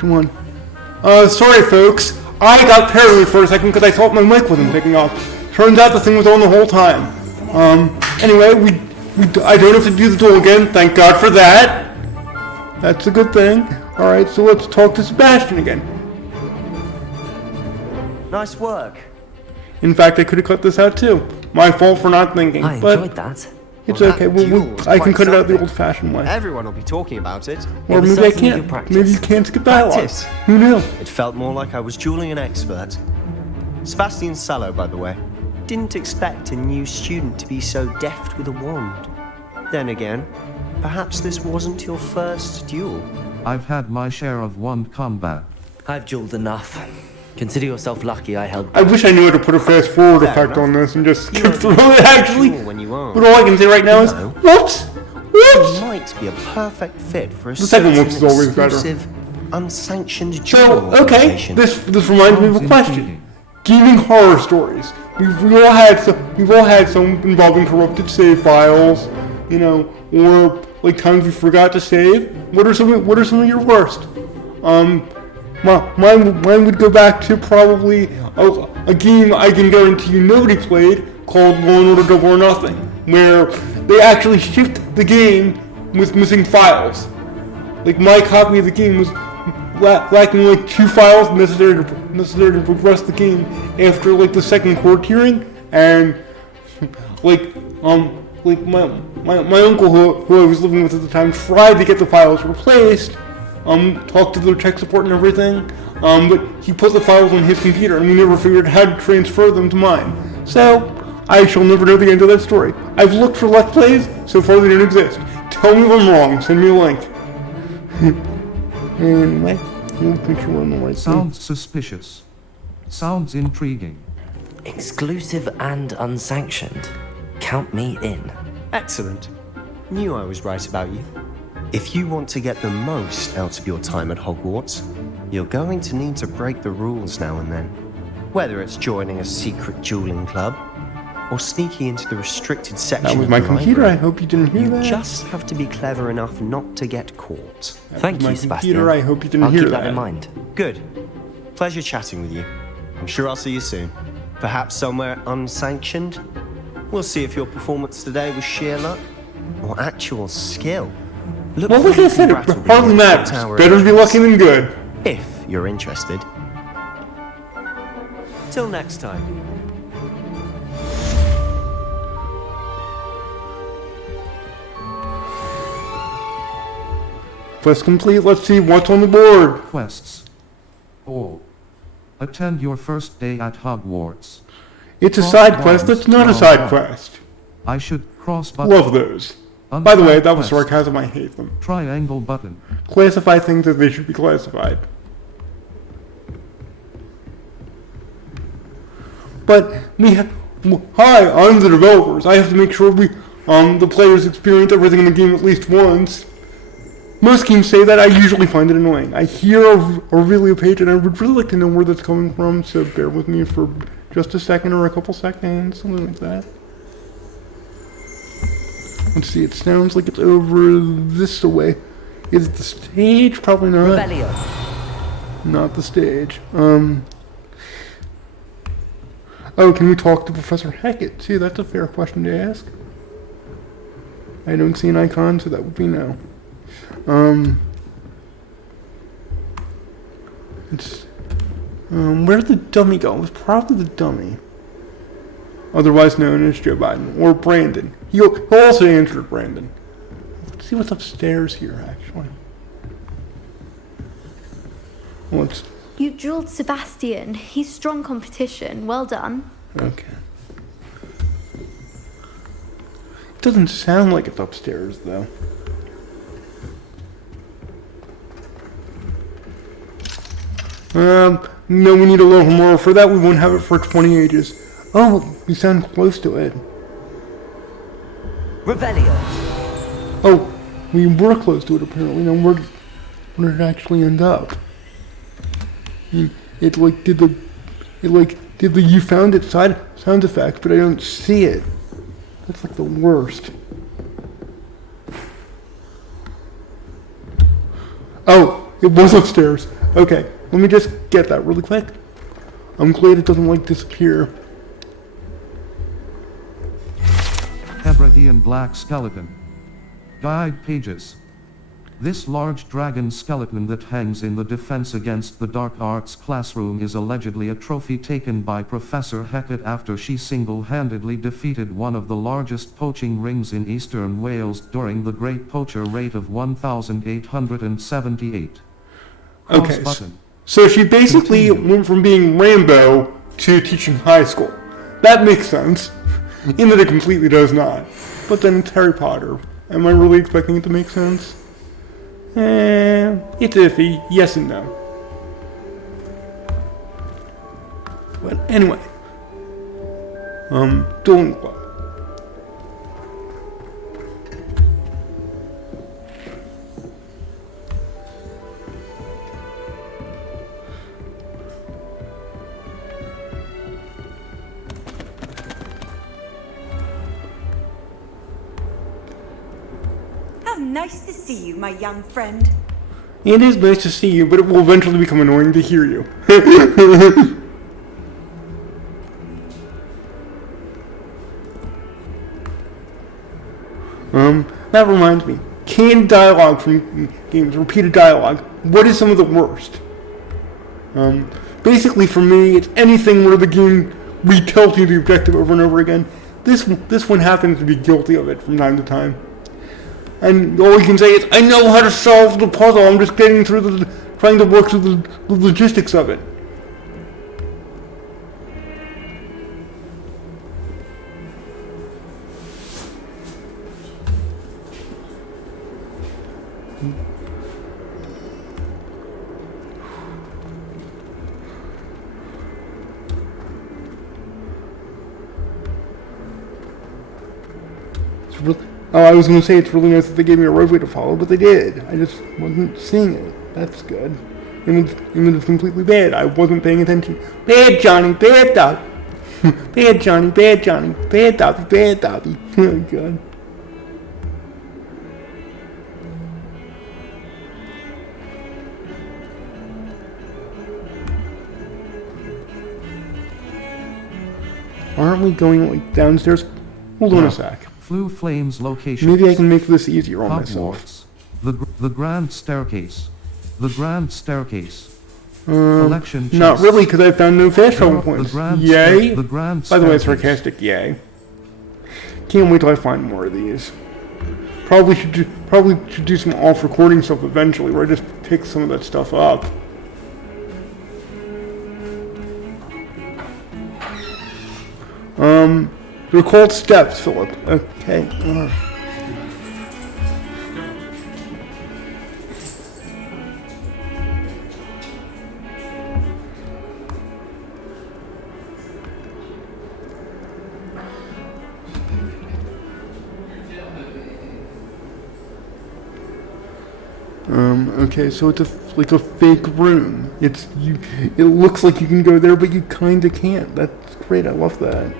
Which one? Sorry folks. I got paranoid for a second because I thought my mic wasn't picking up. Turns out the thing was on the whole time. Anyway, I don't have to do the duel again. Thank God for that. That's a good thing. Alright, so let's talk to Sebastian again. Nice work. In fact, I could have cut this out too. My fault for not thinking. I but enjoyed that. It's Well, okay. that duel was I can quite cut it out the something. old-fashioned way. Everyone will be talking about it. Or It was maybe I certainly can't. good practice. Maybe you can't skip dialogue. Practice. Who knew? It felt more like I was dueling an expert. Sebastian Sallow, by the way. Didn't expect a new student to be so deft with a wand. Then again, perhaps this wasn't your first duel. I've had my share of wand combat. I've dueled enough. Consider yourself lucky I held. I wish I knew how to put a fast forward Fair effect enough. on this and just You skip won't through be it actually. duel when you are. But all I can say right now is, No. whoops! Whoops! You might be a perfect fit for a The second certain whoops is always better. exclusive, unsanctioned So, duel okay, organization. this reminds me of a Sounds question. intriguing. Gaming horror stories. We've all had some involving corrupted save files, you know, or like times we forgot to save. What are some of your worst? Mine would go back to probably a game I can guarantee you nobody played called Law & Order Double or Nothing, where they actually shipped the game with missing files. Like my copy of the game was lacking like 2 files necessary to progress the game after like the second court hearing, and like my uncle who I was living with at the time tried to get the files replaced, talked to their tech support and everything, but he put the files on his computer and we never figured out how to transfer them to mine. So I shall never know the end of that story. I've looked for Let's Plays, so far they don't exist. Tell me if I'm wrong, send me a link. Anyway, let's make sure we're on the right thing. Sounds suspicious. Sounds intriguing. Exclusive and unsanctioned. Count me in. Excellent. Knew I was right about you. If you want to get the most out of your time at Hogwarts, you're going to need to break the rules now and then. Whether it's joining a secret dueling club, or sneaking into the restricted section That was of my the computer, library, I hope you didn't hear you that. just have to be clever enough not to get caught. Thank my you, Sebastian. computer, I hope you didn't I'll hear keep that. that in mind. Good. Pleasure chatting with you. I'm sure I'll see you soon. Perhaps somewhere unsanctioned? We'll see if your performance today was sheer luck or actual skill. Look Well, for like I the said, it compatible hardly matters. tower Better to be entrance, lucky than good. if you're interested. Till next time. Quest complete, let's see what's on the board. Quests. Oh. Attend your first day at Hogwarts. It's a Cross side quest bonds, that's not a cross side bonds. quest. I should cross button. Love those. By the way, that was Quest. sarcasm, I hate them. Triangle button. Classify things as they should be classified. But hi, I'm the developers. I have to make sure the players experience everything in the game at least once. Most games say that. I usually find it annoying. I hear a really page and I would really like to know where that's coming from, so bear with me for just a second or a couple seconds, something like that. Let's see, it sounds like it's over this way. Is it the stage? Probably not. Revelio. Not the stage. Oh, can we talk to Professor Hackett? See, that's a fair question to ask. I don't see an icon, so that would be no. Where did the dummy go? It was probably the dummy. Otherwise known as Joe Biden. Or Brandon. He'll also answer Brandon. Let's see what's upstairs here, actually. What's... You dueled Sebastian. He's strong competition. Well done. Okay. It doesn't sound like it's upstairs, though. No, we need a little more. For that, we won't have it for 20 ages. Oh, we sound close to it. Revelio. Oh, we were close to it, apparently. Now, where did it actually end up? It did the you found it sound effect, but I don't see it. That's like the worst. Oh, it was upstairs. Okay, let me just get that really quick. I'm glad it doesn't like disappear. Hebridean black skeleton. Guide pages. This large dragon skeleton that hangs in the Defense Against the Dark Arts classroom is allegedly a trophy taken by Professor Hecate after she single-handedly defeated one of the largest poaching rings in eastern Wales during the Great Poacher Raid of 1878. Okay, Cross button. so she basically went from being Rambo to teaching high school. That makes sense, in that it completely does not. But then it's Harry Potter. Am I really expecting it to make sense? It's iffy, yes and no. But anyway, Dueling Club. How nice to see you, my young friend. It is nice to see you, but it will eventually become annoying to hear you. That reminds me. Canned dialogue from games, repeated dialogue. What is some of the worst? Basically for me, it's anything where the game retells you the objective over and over again. This one happens to be guilty of it from time to time. And all you can say is, I know how to solve the puzzle, I'm just trying to work through the logistics of it. I was going to say it's really nice that they gave me a roadway to follow, but they did. I just wasn't seeing it. That's good. And it's completely bad. I wasn't paying attention. Bad Johnny, bad Dobby. Bad Johnny, bad Johnny, bad Dobby, bad Dobby. Oh God. Aren't we going like downstairs? Hold on a sec. Flue Flames location. Maybe I can make this easier on myself. Hogwarts. The Grand Staircase. The Grand Staircase. Collection chests. Not really, because I found no fast travel points. Yay! The Grand By the way, Staircase. sarcastic yay. Can't wait till I find more of these. Probably should do some off recording stuff eventually, where I just pick some of that stuff up. They're called steps, Phillip. Okay. Okay, so it's like a fake room. It looks like you can go there, but you kinda can't. That's great, I love that.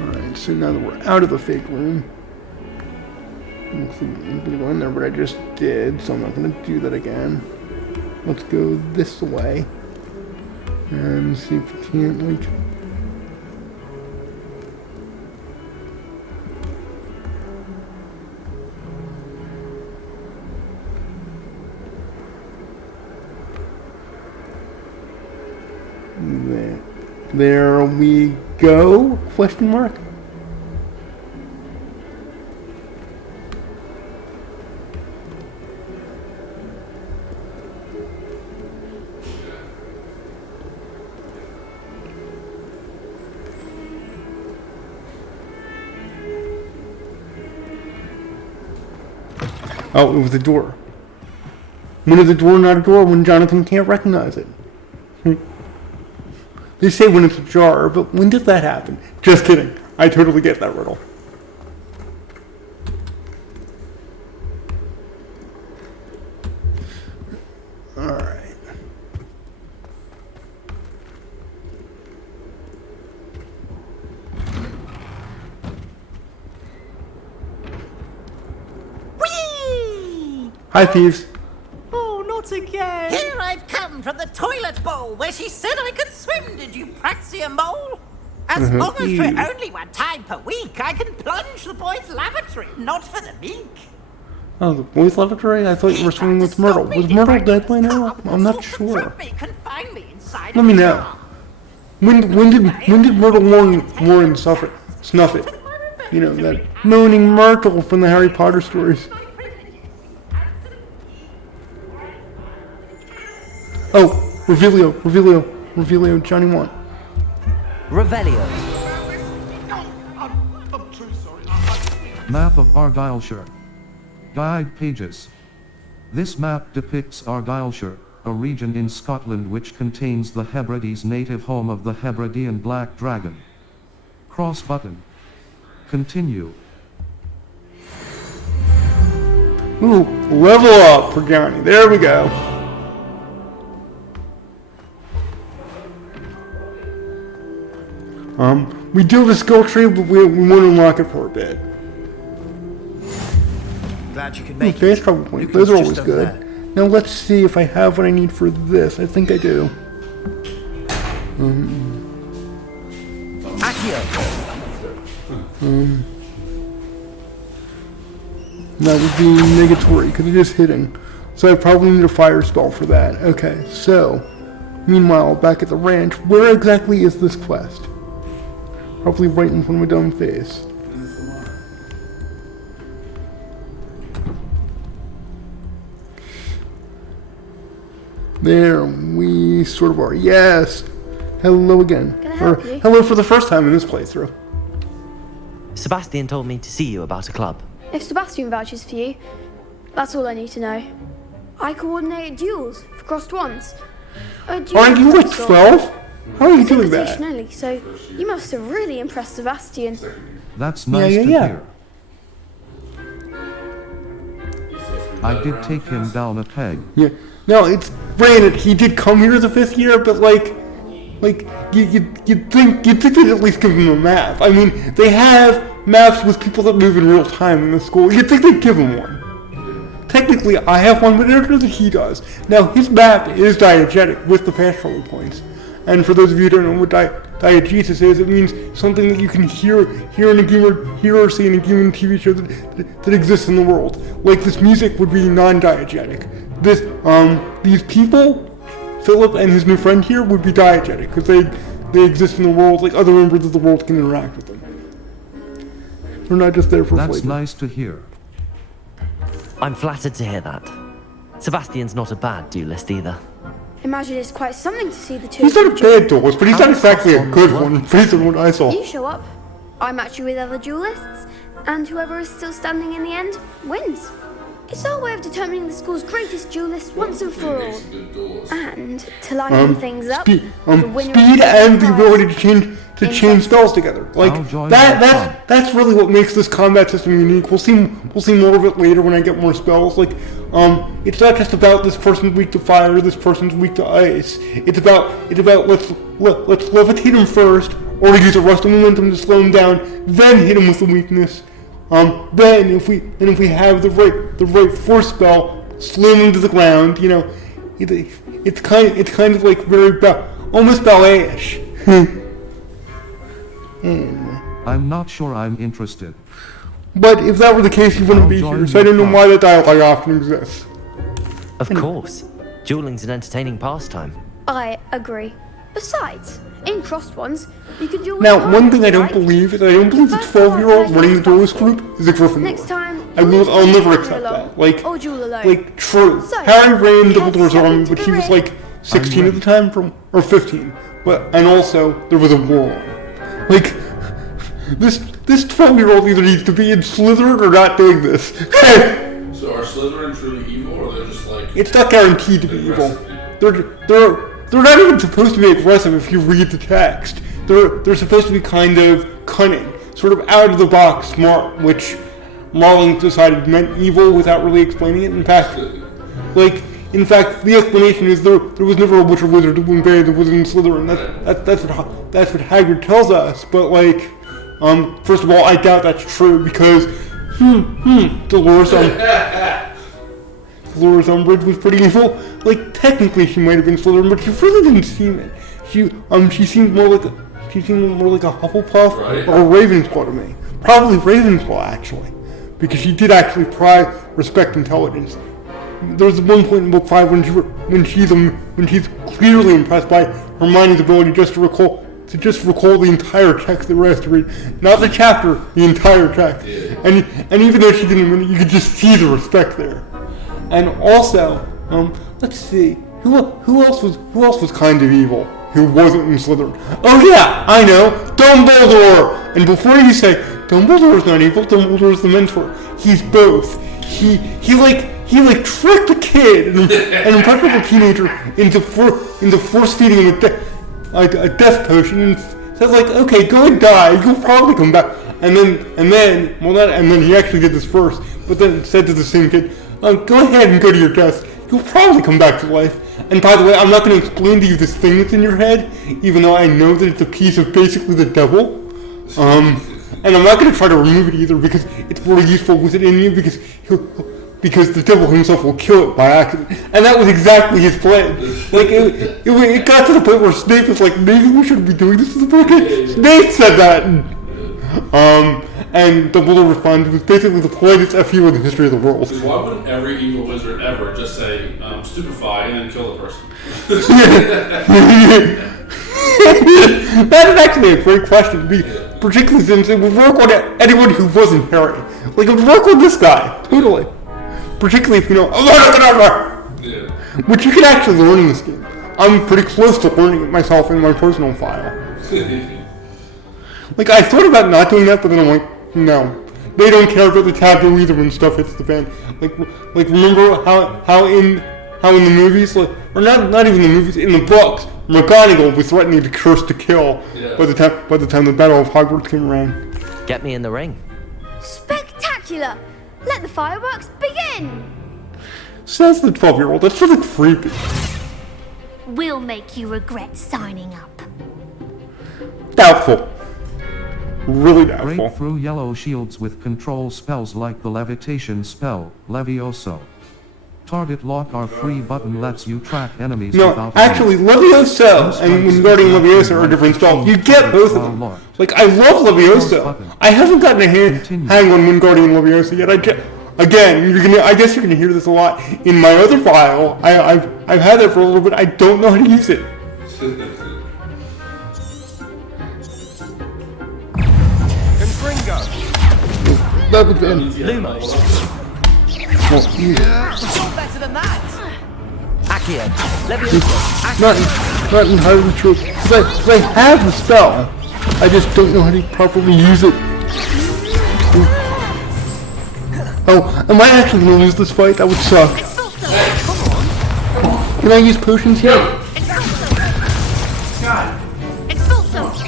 Alright, so now that we're out of the fake room, I'm gonna go in there, but I just did, so I'm not gonna do that again. Let's go this way and see if we can't, like, there we go? Question mark? Oh, it was a door. When is a door not a door? When Jonathan can't recognize it. They say when it's ajar, but when does that happen? Just kidding. I totally get that riddle. Alright. Whee! Hi, thieves. not again! Here I've come from the toilet bowl where she said I could swim, did you praxia mole? As long as for only 1 time per week, I can plunge the boys' lavatory, not for the meek. Oh, the boys' lavatory? I thought you were swimming with Myrtle. Was Myrtle dead by now? I'm not sure. Let me know. When did Myrtle Warren snuff it? You know, that moaning Myrtle from the Harry Potter stories. Oh, Revelio, Johnny 1. Revelio. I'm too sorry. Map of Argyllshire. Guide pages. This map depicts Argyllshire, a region in Scotland which contains the Hebrides native home of the Hebridean black dragon. Cross button. Continue. Ooh, level up for Johnny. There we go. We do have a skill tree, but we want to unlock it for a bit. Glad you could make it. Fast travel points, those are always good. Now let's see if I have what I need for this. I think I do. That would be negatory, because it is hitting. So I probably need a fire spell for that. Okay, so, meanwhile, back at the ranch, where exactly is this quest? Probably right in front of my dumb face. There, we sort of are. Yes! Hello again. Can I help you? Hello for the first time in this playthrough. Sebastian told me to see you about a club. If Sebastian vouches for you, that's all I need to know. I coordinate duels for crossed ones. Aren't you like 12? How are you doing that? Invitation only, so you must have really impressed Sebastian. That's nice to hear. I did take him down a peg. Yeah. No, it's granted he did come here the 5th year, but like you'd think they'd at least give him a map. I mean, they have maps with people that move in real time in the school. You'd think they'd give him one. Technically, I have one, but I don't know that he does. Now, his map is diegetic with the fast travel points. And for those of you who don't know what diegesis is, it means something that you can hear in a game or see in a game and TV show that exists in the world. Like this music would be non-diegetic. These people, Phillip and his new friend here, would be diegetic because they exist in the world like other members of the world can interact with them. They're not just there for flavor. That's nice to hear. I'm flattered to hear that. Sebastian's not a bad duelist either. Imagine it's quite something to see the two. He's not a bad duelist, but he's not exactly a good one based on what I saw. You show up, I match you with other duelists, and whoever is still standing in the end wins. It's our way of determining the school's greatest duelist once and for all. And to liven things up, the winner speed and the ability to change spells together. Like that's really what makes this combat system unique. We'll see more of it later when I get more spells. Like it's not just about this person's weak to fire, this person's weak to ice. It's about let's levitate him first, or use a rust of momentum to slow him down, then hit him with the weakness. Then if we have the right force spell, slam him to the ground. You know, it's kind of like very almost ballet-ish. I'm not sure I'm interested. But if that were the case, you wouldn't be here, so I don't know why that dialogue often exists. Of course. Dueling's an entertaining pastime. I agree. Besides, in crossed ones, you can duel with Now, one partners, thing I don't right? believe is I don't believe the 12-year-old running the duelist group is a Gryffindor. Next time, I'll never duel accept alone, that. Like, or duel alone. like true. So, Harry ran let's Dumbledore's step army, into but the he was ring. like 16 at the time, or 15. And also there was a war on. Like, this 12-year-old either needs to be in Slytherin or not doing this. So are Slytherin truly evil, or they're just like... It's not guaranteed to be evil. They're not even supposed to be aggressive if you read the text. They're supposed to be kind of cunning, sort of out of the box smart, which Marling decided meant evil without really explaining it. In fact, the explanation is there was never a witch or wizard who invaded the wizard in Slytherin. That's what Hagrid tells us. But like, first of all, I doubt that's true because Dolores Dolores Umbridge was pretty evil. Like, technically she might have been Slytherin, but she really didn't seem it. She seemed more like a Hufflepuff or a Ravenclaw to me. Probably Ravenclaw, actually, because she did actually respect intelligence. There's one point in book 5 when she's clearly impressed by Hermione's ability just to recall the entire text that we're asked to read, not the chapter, the entire text. And even though she didn't admit it, you could just see the respect there. And also, let's see, who else was kind of evil who wasn't in Slytherin? Oh yeah, I know, Dumbledore. And before you say Dumbledore's not evil, Dumbledore's the mentor. He's both. He tricked a kid, an impressionable teenager, into force feeding him a death potion, and says like, okay, go and die. You'll probably come back. And then he actually did this first, but then said to the same kid, go ahead and go to your death. You'll probably come back to life. And by the way, I'm not going to explain to you this thing that's in your head, even though I know that it's a piece of basically the devil. And I'm not going to try to remove it either because it's more useful with it in you because the devil himself will kill it by accident. And that was exactly his plan. Like, it got to the point where Snape was like, maybe we shouldn't be doing this to the book. Snape said that! And Dumbledore responded, it was basically the politest FU in the history of the world. Why wouldn't every evil wizard ever just say, stupefy and then kill the person? That is actually a great question, particularly since it would work on anyone who wasn't Harry. Like, it would work on this guy, totally. Particularly if you know, which you can actually learn in this game. I'm pretty close to learning it myself in my personal file. Like, I thought about not doing that, but then I'm like, no. They don't care about the taboo either when stuff hits the fan. Like remember how in the movies, like, or not even the movies, in the books, McGonagall was threatening to curse to kill by the time the Battle of Hogwarts came around. Get me in the ring. Spectacular! Let the fireworks begin! Says the 12-year-old. That's really creepy. We'll make you regret signing up. Doubtful. Really doubtful. Break through yellow shields with control spells like the levitation spell, Levioso. Target lock R3 button lets you track enemies without... No, actually, Levioso and Wingardium Leviosa are different spells. You get both of them. Like, I love Levioso. I haven't gotten a hang on Wingardium Leviosa yet. I guess you're gonna hear this a lot. In my other file, I've had it for a little bit. I don't know how to use it. That would be Lumos. well, Better than that. Accio. Levioso. not entirely true. Because I have the spell. I just don't know how to properly use it. Oh, am I actually going to lose this fight? That would suck. Can I use potions here? Expulso! Is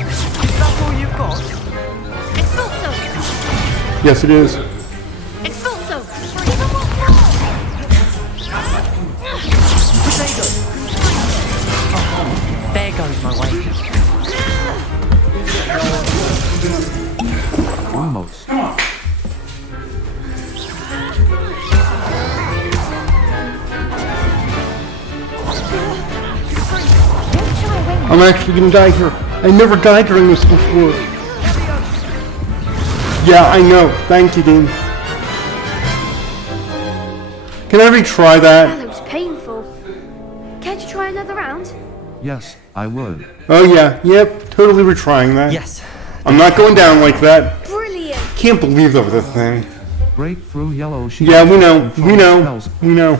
that all you've got? Expulso! Yes, it is. Expulso! There goes my way. Almost. I'm actually gonna die here. I never died during this before. Yeah, I know. Thank you, Dean. Can I retry That that? looks painful. Care to try another round? Yes, I would. Oh yeah, yep, totally retrying that. Yes. I'm not going down like that. Brilliant! Can't believe over this thing. Break through yellow shields. Yeah, we with know, control spells. we know.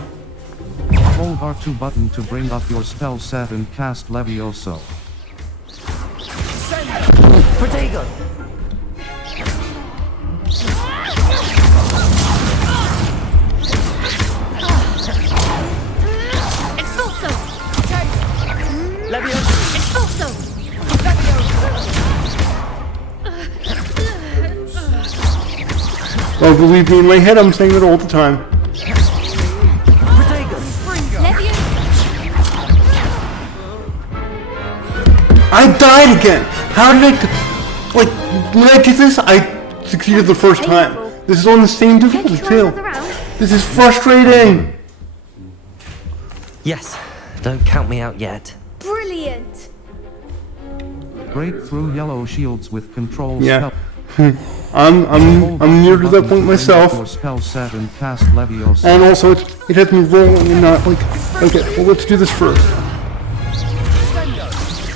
Hold R2 button to bring up your spell set and cast Levioso. Protego. Expulso! Levioso. Expulso! Oh, believe me, in my head I'm saying it all the time. Protego. I died again! How did like, when I did this, I succeeded the first time. This is on the same Care to difficulty try too. another round? This is frustrating! Yes, don't count me out yet. Brilliant. Break through yellow shields with control Yeah. spell. I'm near to that point myself. Your spell set and cast Leviosa. And also, it has me rolling and not like. Okay, well, let's do this first.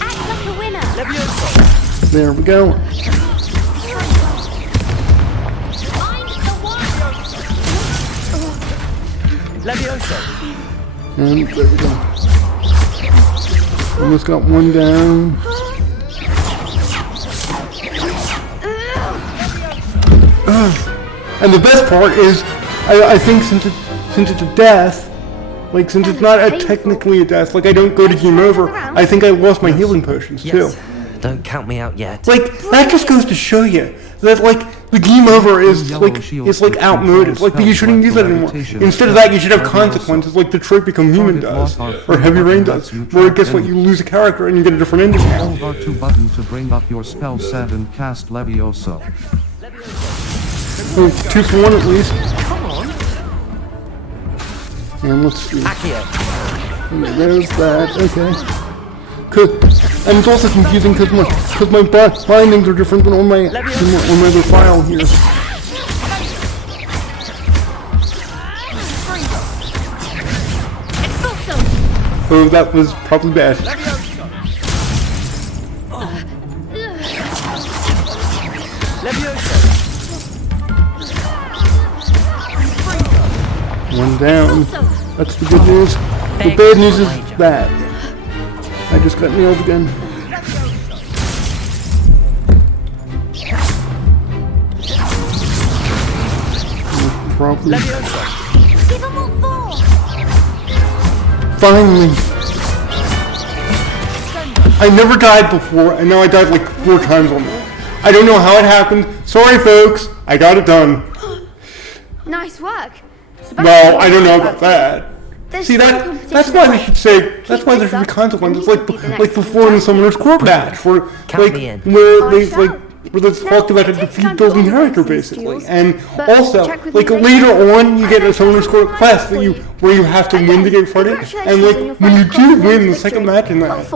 Act like a winner. There we go. Find the one. Leviosa! And there we go. Almost got one down. And the best part is, I think since it's a death, like since it's not technically a death, like I don't go to game over, I think I lost my healing potions too. Yes, don't count me out yet. Like that just goes to show you that like the game over is like outmoded. Like you shouldn't use that anymore. Instead of that, you should have consequences, like Detroit Become Human does, or Heavy Rain does, where guess what, you lose a character and you get a different ending now. Hold R2 button to bring up your spell set and cast Leviosa. So 2 for 1 at least. Come on! And let's see. Accio! And there's that. Okay. And it's also confusing because my bindings are different than on my other file here. Oh, that was probably bad. One down. That's the good news. The bad news is that I just got nailed again. Probably. Give them all 4. Finally. I never died before, and now I died like 4 times on that. I don't know how it happened. Sorry, folks. I got it done. Nice work. Well, I don't know about that. There's See no that? competition That's why they there. should say. That's why there should be consequences, like before in the Summoner's Court match, where Count like me in. where they shall. like where they talked about how to it takes defeat time to building organize character these basically, duels, and but also check with like me later later. on you get a Summoner's Court quest that where you have to win to get credit, and like when you do win the second match in that,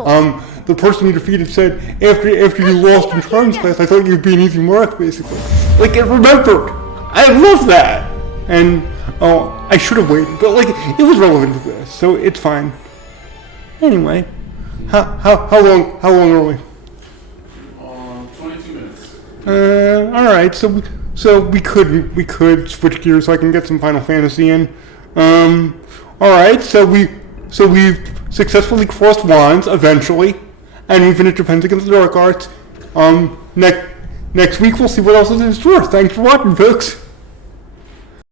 the person you defeated said after you lost in Charms class, I thought you'd be an easy mark basically. Like it remembered. I love that. And oh, I should have waited, but like it was relevant to this, so it's fine. Anyway, how long are we? 22 minutes. All right, so we could switch gears so I can get some Final Fantasy in. All right, so we've successfully crossed wands eventually, and we finished Defense Against the Dark Arts. Next week we'll see what else is in store. Thanks for watching, folks.